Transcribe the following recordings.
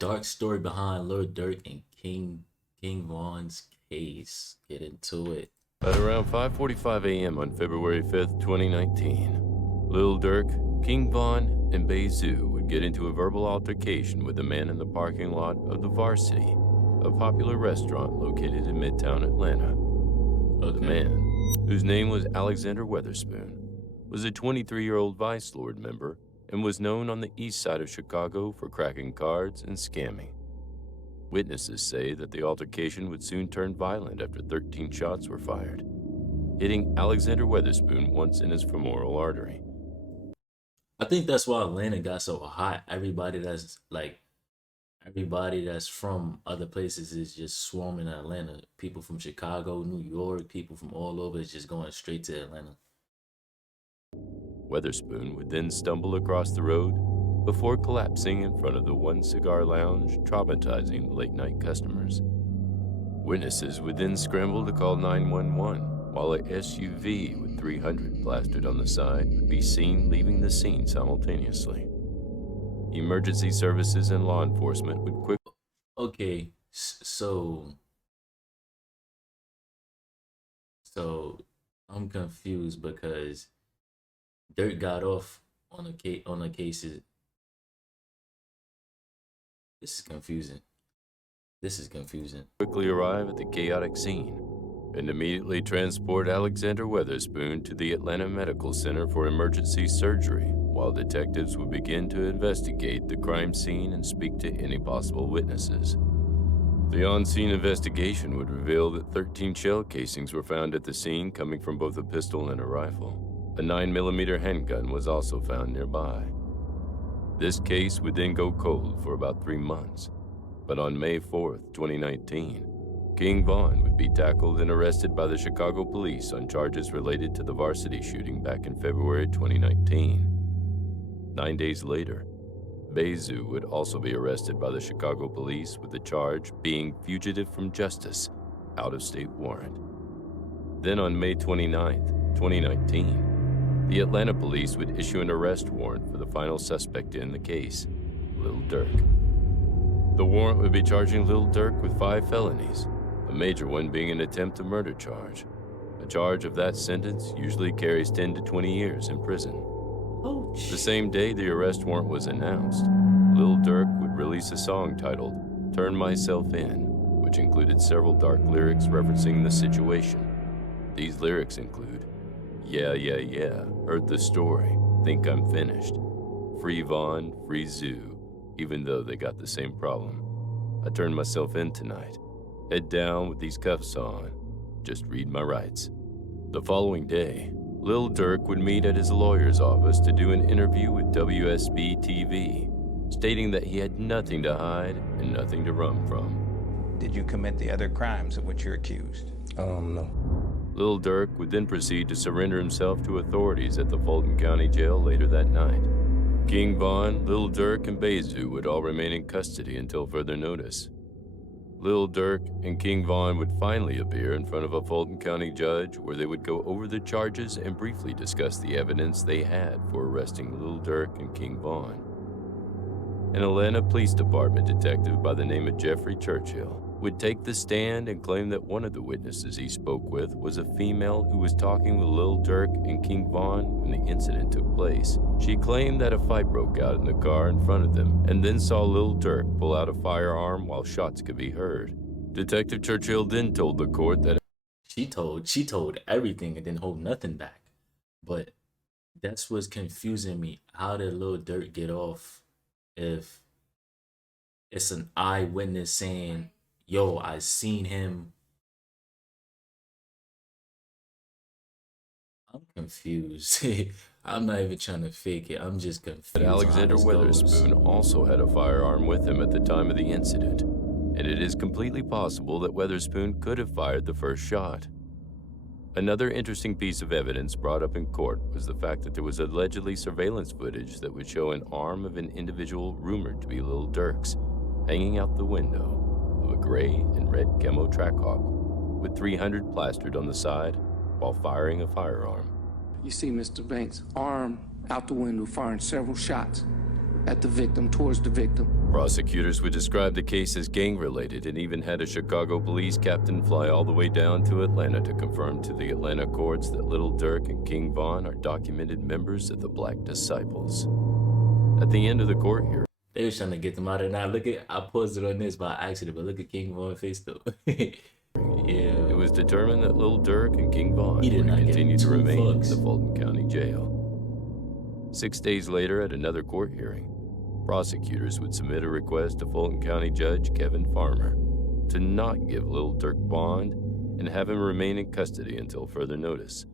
dark story behind Lil Durk and King Von's case. Get into it. At around 5:45 a.m. on February 5th, 2019, Lil Durk, King Von, and Bezu would get into a verbal altercation with a man in the parking lot of the Varsity, a popular restaurant located in Midtown Atlanta. The Okay. man, whose name was Alexander Weatherspoon, was a 23-year-old Vice Lord member and was known on the east side of Chicago for cracking cards and scamming. Witnesses say that the altercation would soon turn violent after 13 shots were fired, hitting Alexander Weatherspoon once in his femoral artery. I think that's why Atlanta got so hot. Everybody that's from other places is just swarming Atlanta. People from Chicago, New York, people from all over is just going straight to Atlanta. Weatherspoon would then stumble across the road before collapsing in front of the One Cigar Lounge, traumatizing the late-night customers. Witnesses would then scramble to call 911, while a SUV with 300 plastered on the side would be seen leaving the scene simultaneously. Emergency services and law enforcement would quickly... Okay, so I'm confused because Dirt got off on a cases. This is confusing. This is confusing. quickly arrive at the chaotic scene and immediately transport Alexander Weatherspoon to the Atlanta Medical Center for emergency surgery, while detectives would begin to investigate the crime scene and speak to any possible witnesses. The on-scene investigation would reveal that 13 shell casings were found at the scene, coming from both a pistol and a rifle. A 9mm handgun was also found nearby. This case would then go cold for about 3 months, but on May 4th, 2019, King Von would be tackled and arrested by the Chicago police on charges related to the Varsity shooting back in February 2019. 9 days later, Bezu would also be arrested by the Chicago police with the charge being fugitive from justice, out-of-state warrant. Then on May 29th, 2019, the Atlanta police would issue an arrest warrant for the final suspect in the case, Lil Durk. The warrant would be charging Lil Durk with 5 felonies, a major one being an attempt to murder charge. A charge of that sentence usually carries 10 to 20 years in prison. The same day the arrest warrant was announced, Lil Durk would release a song titled "Turn Myself In," which included several dark lyrics referencing the situation. These lyrics include, "Yeah, yeah, yeah, heard the story, think I'm finished. Free Von, free Zoo, even though they got the same problem. I turned myself in tonight. Head down with these cuffs on, just read my rights." The following day, Lil Durk would meet at his lawyer's office to do an interview with WSB-TV, stating that he had nothing to hide and nothing to run from. Did you commit the other crimes of which you're accused? No. Lil Durk would then proceed to surrender himself to authorities at the Fulton County Jail later that night. King Von, Lil Durk, and Bezu would all remain in custody until further notice. Lil Durk and King Von would finally appear in front of a Fulton County judge, where they would go over the charges and briefly discuss the evidence they had for arresting Lil Durk and King Von. An Atlanta Police Department detective by the name of Jeffrey Churchill would take the stand and claim that one of the witnesses he spoke with was a female who was talking with Lil Durk and King Von when the incident took place. She claimed that a fight broke out in the car in front of them and then saw Lil Durk pull out a firearm while shots could be heard. Detective Churchill then told the court that She told everything and didn't hold nothing back. But that's what's confusing me. How did Lil Durk get off if it's an eyewitness saying, "Yo, I seen him"? I'm confused. I'm not even trying to fake it. I'm just confused. Alexander Weatherspoon also had a firearm with him at the time of the incident, and it is completely possible that Weatherspoon could have fired the first shot. Another interesting piece of evidence brought up in court was the fact that there was allegedly surveillance footage that would show an arm of an individual rumored to be Lil Durk's hanging out the window of a gray and red camo Trackhawk with 300 plastered on the side while firing a firearm. You see Mr. Banks' arm out the window firing several shots. at the victim, towards the victim. Prosecutors would describe the case as gang-related and even had a Chicago police captain fly all the way down to Atlanta to confirm to the Atlanta courts that Lil Durk and King Von are documented members of the Black Disciples. At the end of the court hearing, They was trying to get them out of there. Now look at, I paused it on this by accident, but look at King Von's face though. Yeah. it was determined that Lil Durk and King Von He did were to not give continue to two remain in fucks. the Fulton County Jail. 6 days later, at another court hearing, prosecutors would submit a request to Fulton County Judge Kevin Farmer to not give Lil Durk bond and have him remain in custody until further notice.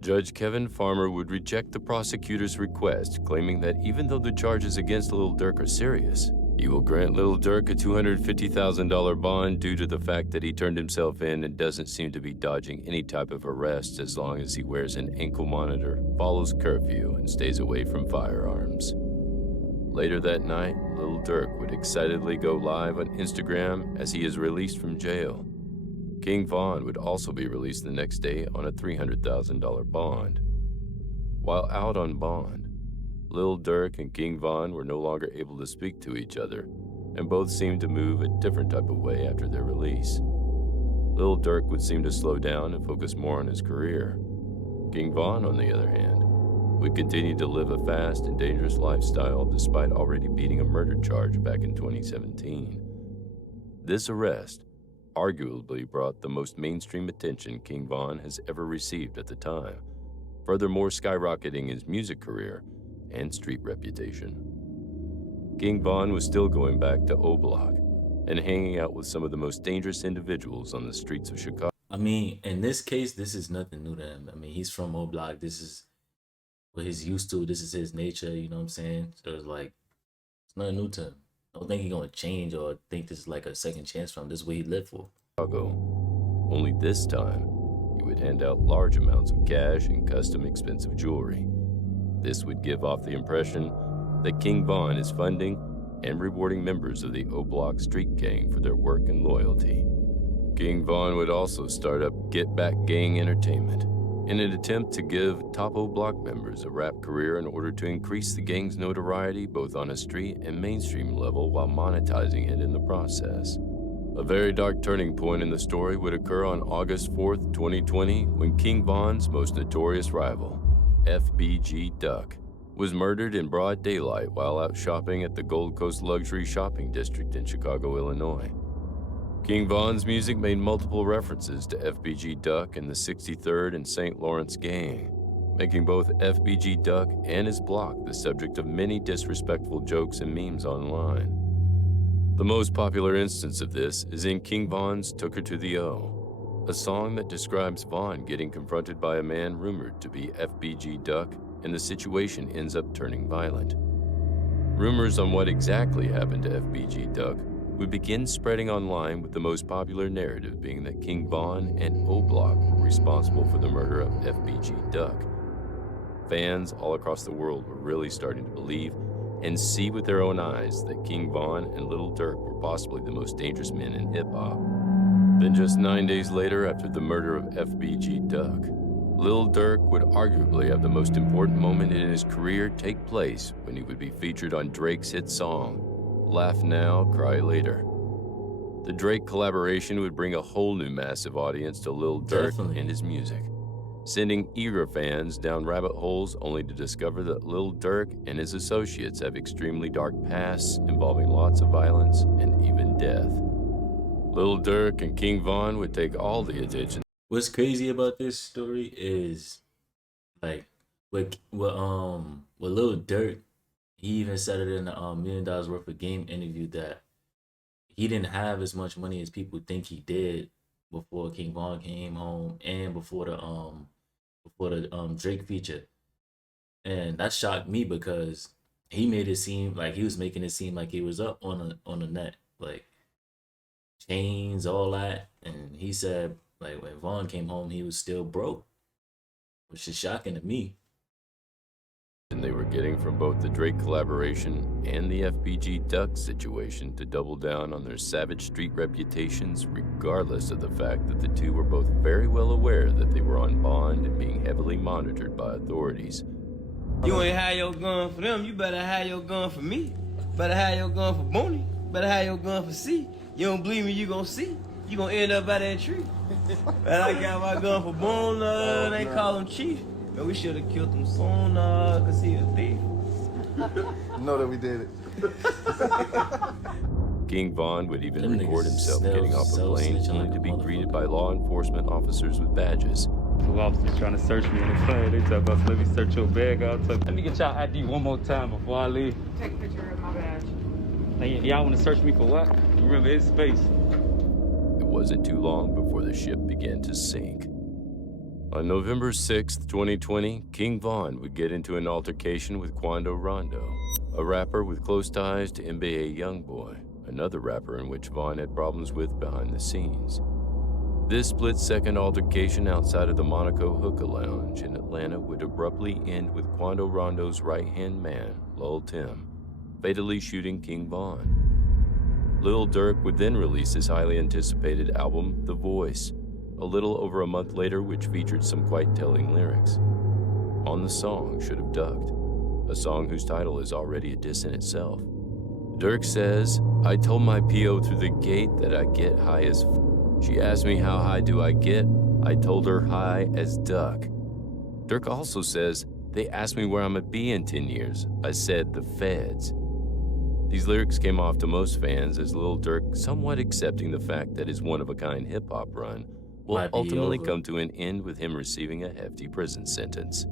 Judge Kevin Farmer would reject the prosecutor's request, claiming that even though the charges against Lil Durk are serious, he will grant Lil Durk a $250,000 bond due to the fact that he turned himself in and doesn't seem to be dodging any type of arrest as long as he wears an ankle monitor, follows curfew, and stays away from firearms. Later that night, Lil Durk would excitedly go live on Instagram as he is released from jail. King Von would also be released the next day on a $300,000 bond. While out on bond, Lil Durk and King Von were no longer able to speak to each other, and both seemed to move a different type of way after their release. Lil Durk would seem to slow down and focus more on his career. King Von, on the other hand, would continue to live a fast and dangerous lifestyle despite already beating a murder charge back in 2017. This arrest arguably brought the most mainstream attention King Von has ever received at the time, furthermore skyrocketing his music career and street reputation. King Von was still going back to O Block and hanging out with some of the most dangerous individuals on the streets of Chicago. I mean, in this case, this is nothing new to him. I mean, he's from O Block. This is what he's used to. This is his nature, you know what I'm saying? So it's like, it's nothing new to him. I don't think he's gonna change or think this is like a second chance for him. This is what he lived for. Only this time, he would hand out large amounts of cash and custom expensive jewelry. This would give off the impression that King Von is funding and rewarding members of the O Block street gang for their work and loyalty. King Von would also start up Get Back Gang Entertainment in an attempt to give top O Block members a rap career in order to increase the gang's notoriety both on a street and mainstream level while monetizing it in the process. A very dark turning point in the story would occur on August 4th, 2020, when King Von's most notorious rival, FBG Duck, was murdered in broad daylight while out shopping at the Gold Coast Luxury Shopping District in Chicago, Illinois. King Von's music made multiple references to FBG Duck and the 63rd and St. Lawrence gang, making both FBG Duck and his block the subject of many disrespectful jokes and memes online. The most popular instance of this is in King Von's Took Her to the O, a song that describes Von getting confronted by a man rumored to be FBG Duck, and the situation ends up turning violent. Rumors on what exactly happened to FBG Duck would begin spreading online, with the most popular narrative being that King Von and O Block were responsible for the murder of FBG Duck. Fans all across the world were really starting to believe and see with their own eyes that King Von and Lil Durk were possibly the most dangerous men in hip-hop. Then just 9 days later, after the murder of FBG Duck, Lil Durk would arguably have the most important moment in his career take place when he would be featured on Drake's hit song, Laugh Now, Cry Later. The Drake collaboration would bring a whole new massive audience to Lil Durk Definitely. and his music, sending eager fans down rabbit holes only to discover that Lil Durk and his associates have extremely dark pasts involving lots of violence and even death. Lil Durk and King Von would take all the attention. What's crazy about this story is, like, with Lil Durk, he even said it in the $1 million worth of game interview that he didn't have as much money as people think he did before King Von came home and before the Drake feature. And that shocked me because he made it seem like he was making it seem like he was up on the net, like chains, all that. And he said, like, when Von came home, he was still broke, which is shocking to me. And they were getting from both the Drake collaboration and the FBG Duck situation to double down on their savage street reputations, regardless of the fact that the two were both very well aware that they were on bond and being heavily monitored by authorities. You ain't have your gun for them, you better have your gun for me. Better have your gun for Booney. Better have your gun for C. You don't believe me, you gon' see. You gon' end up by that tree. But I got my gun for Boone, they call him Chief. But we should've killed him sooner, cause he a thief. Know that we did it. King Von would even Them record niggas himself getting off a plane self-snitching only like to a be greeted by motherfucker. law enforcement officers with badges. 2 officers trying to search me on the plane. They talk about, let me search your bag out. Let me get y'all ID one more time before I leave. Take a picture of my badge. Hey, y'all want to search me for what? Remember, it's space. It wasn't too long before the ship began to sink. On November 6th, 2020, King Von would get into an altercation with Quando Rondo, a rapper with close ties to NBA Youngboy, another rapper in which Von had problems with behind the scenes. This split-second altercation outside of the Monaco Hookah Lounge in Atlanta would abruptly end with Quando Rondo's right-hand man, Lil Tim, fatally shooting King Von. Lil Durk would then release his highly anticipated album, The Voice, a little over a month later, which featured some quite telling lyrics. On the song, Should Have Ducked, a song whose title is already a diss in itself. Durk says, I told my PO through the gate that I get high as She asked me how high do I get? I told her high as duck. Durk also says, they asked me where I'm gonna be in 10 years. I said the feds. These lyrics came off to most fans as Lil Durk somewhat accepting the fact that his one-of-a-kind hip-hop run will Might be ultimately over. come to an end with him receiving a hefty prison sentence.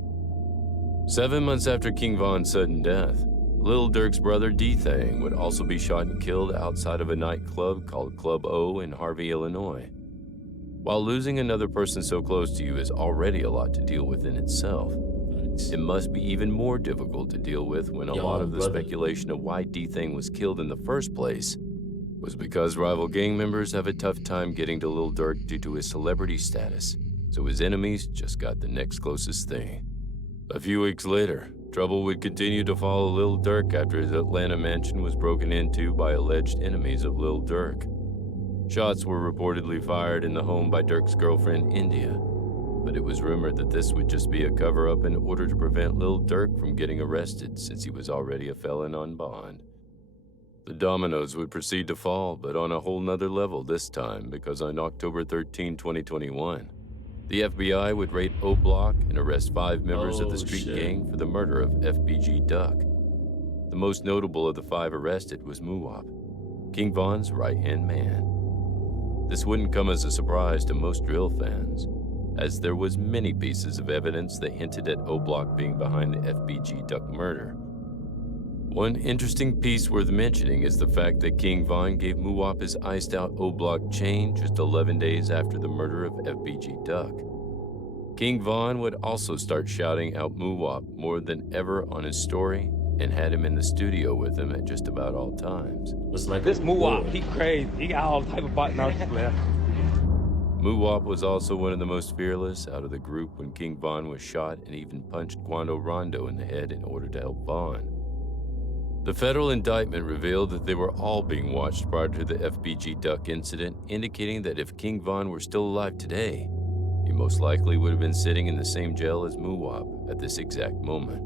7 months after King Von's sudden death, Lil Durk's brother D-Thang would also be shot and killed outside of a nightclub called Club O in Harvey, Illinois. While losing another person so close to you is already a lot to deal with in itself, it must be even more difficult to deal with when a Yo, lot of the brother. speculation of why D-Thang was killed in the first place was because rival gang members have a tough time getting to Lil Durk due to his celebrity status, so his enemies just got the next closest thing. A few weeks later, trouble would continue to follow Lil Durk after his Atlanta mansion was broken into by alleged enemies of Lil Durk. Shots were reportedly fired in the home by Durk's girlfriend, India, but it was rumored that this would just be a cover-up in order to prevent Lil Durk from getting arrested since he was already a felon on bond. The dominoes would proceed to fall, but on a whole nother level this time, because on October 13, 2021, the FBI would raid O Block and arrest 5 members of the street shit. gang for the murder of FBG Duck. The most notable of the 5 arrested was Muwop, King Von's right-hand man. This wouldn't come as a surprise to most drill fans, as there was many pieces of evidence that hinted at O Block being behind the FBG Duck murder. One interesting piece worth mentioning is the fact that King Von gave Muwop his iced-out O-Block chain just 11 days after the murder of FBG Duck. King Von would also start shouting out Muwop more than ever on his story and had him in the studio with him at just about all times. It's like This a Muwop, war. he crazy. He got all type of button out his left. Muwop was also one of the most fearless out of the group when King Von was shot and even punched Quando Rondo in the head in order to help Von. The federal indictment revealed that they were all being watched prior to the FBG Duck incident, indicating that if King Von were still alive today, he most likely would have been sitting in the same jail as Muwop at this exact moment.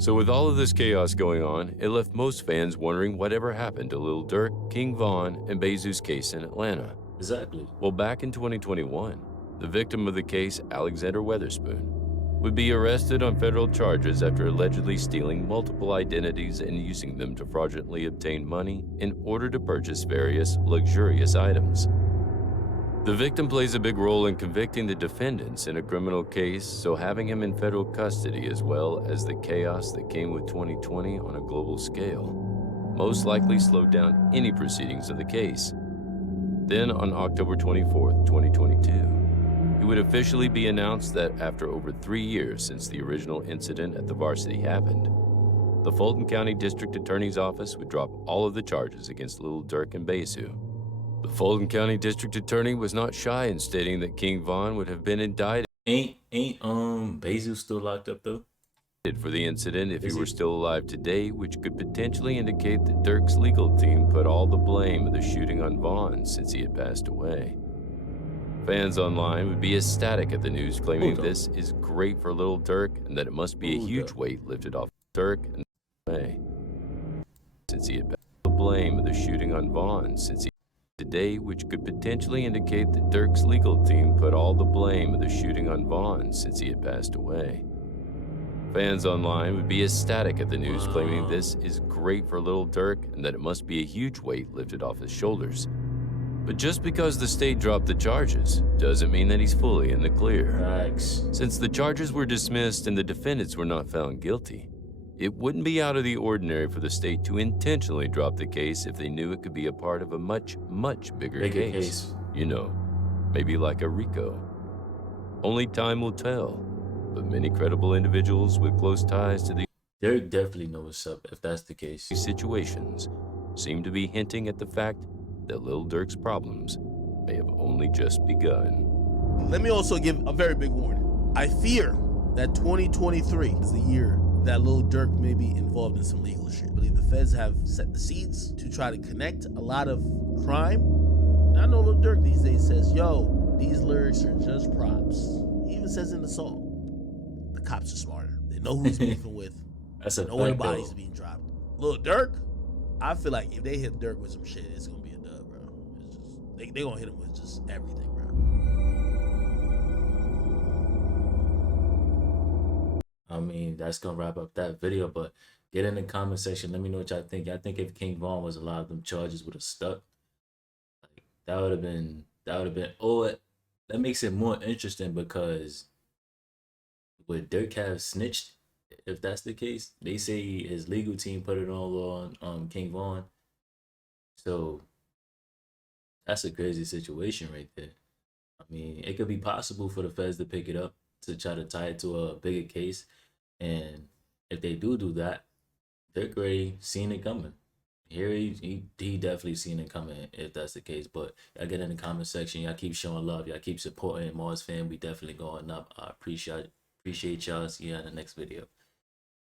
So with all of this chaos going on, it left most fans wondering whatever happened to Lil Durk, King Von, and Bezu's case in Atlanta. Exactly. Well, back in 2021, the victim of the case, Alexander Weatherspoon, would be arrested on federal charges after allegedly stealing multiple identities and using them to fraudulently obtain money in order to purchase various luxurious items. The victim plays a big role in convicting the defendants in a criminal case, so having him in federal custody as well as the chaos that came with 2020 on a global scale most likely slowed down any proceedings of the case. Then on October 24th, 2022, it would officially be announced that after over 3 years since the original incident at the Varsity happened, the Fulton County District Attorney's Office would drop all of the charges against Lil Durk and Bezu. The Fulton County District Attorney was not shy in stating that King Von would have been indicted Ain't Bezu still locked up though? for the incident if he Is were he? still alive today, which could potentially indicate that Durk's legal team put all the blame of the shooting on Von since he had passed away. Fans online would be ecstatic at the news, claiming Hold up. this is great for Lil Durk and that it must be a Hold huge up. weight lifted off Durk and May, since he had passed the blame of the shooting on Vaughn since he today, which could potentially indicate that Durk's legal team put all the blame of the shooting on Vaughn since he had passed away. Fans online would be ecstatic at the news, claiming this is great for Lil Durk and that it must be a huge weight lifted off his shoulders. But just because the state dropped the charges doesn't mean that he's fully in the clear. Facts. Since the charges were dismissed and the defendants were not found guilty, it wouldn't be out of the ordinary for the state to intentionally drop the case if they knew it could be a part of a much, much bigger case. You know, maybe like a RICO. Only time will tell, but many credible individuals with close ties to the Derek definitely knows what's up if that's the case. situations seem to be hinting at the fact that Lil Durk's problems may have only just begun. Let me also give a very big warning. I fear that 2023 is the year that Lil Durk may be involved in some legal shit. I believe the feds have set the seeds to try to connect a lot of crime. And I know Lil Durk these days says, yo, these lyrics are just props. He even says in the song, the cops are smarter. They know who he's beefing with. That's a They know where the fact, bodies though. being dropped. Lil Durk, I feel like if they hit Durk with some shit, it's gonna be a dub, bro. It's just, they gonna hit him with just everything, bro. I mean, that's gonna wrap up that video. But get in the comment section. Let me know what y'all think. I think if King Von was alive, them charges would have stuck. Like that would have been. That would have been. Oh, that makes it more interesting because would Dirk have snitched if that's the case? They say his legal team put it all on King Von. So that's a crazy situation right there. I mean, it could be possible for the feds to pick it up to try to tie it to a bigger case. And if they do that, Dirk already seen it coming. Here he definitely seen it coming if that's the case. But y'all get in the comment section. Y'all keep showing love. Y'all keep supporting Mars fan. We definitely going up. I appreciate y'all. See you in the next video.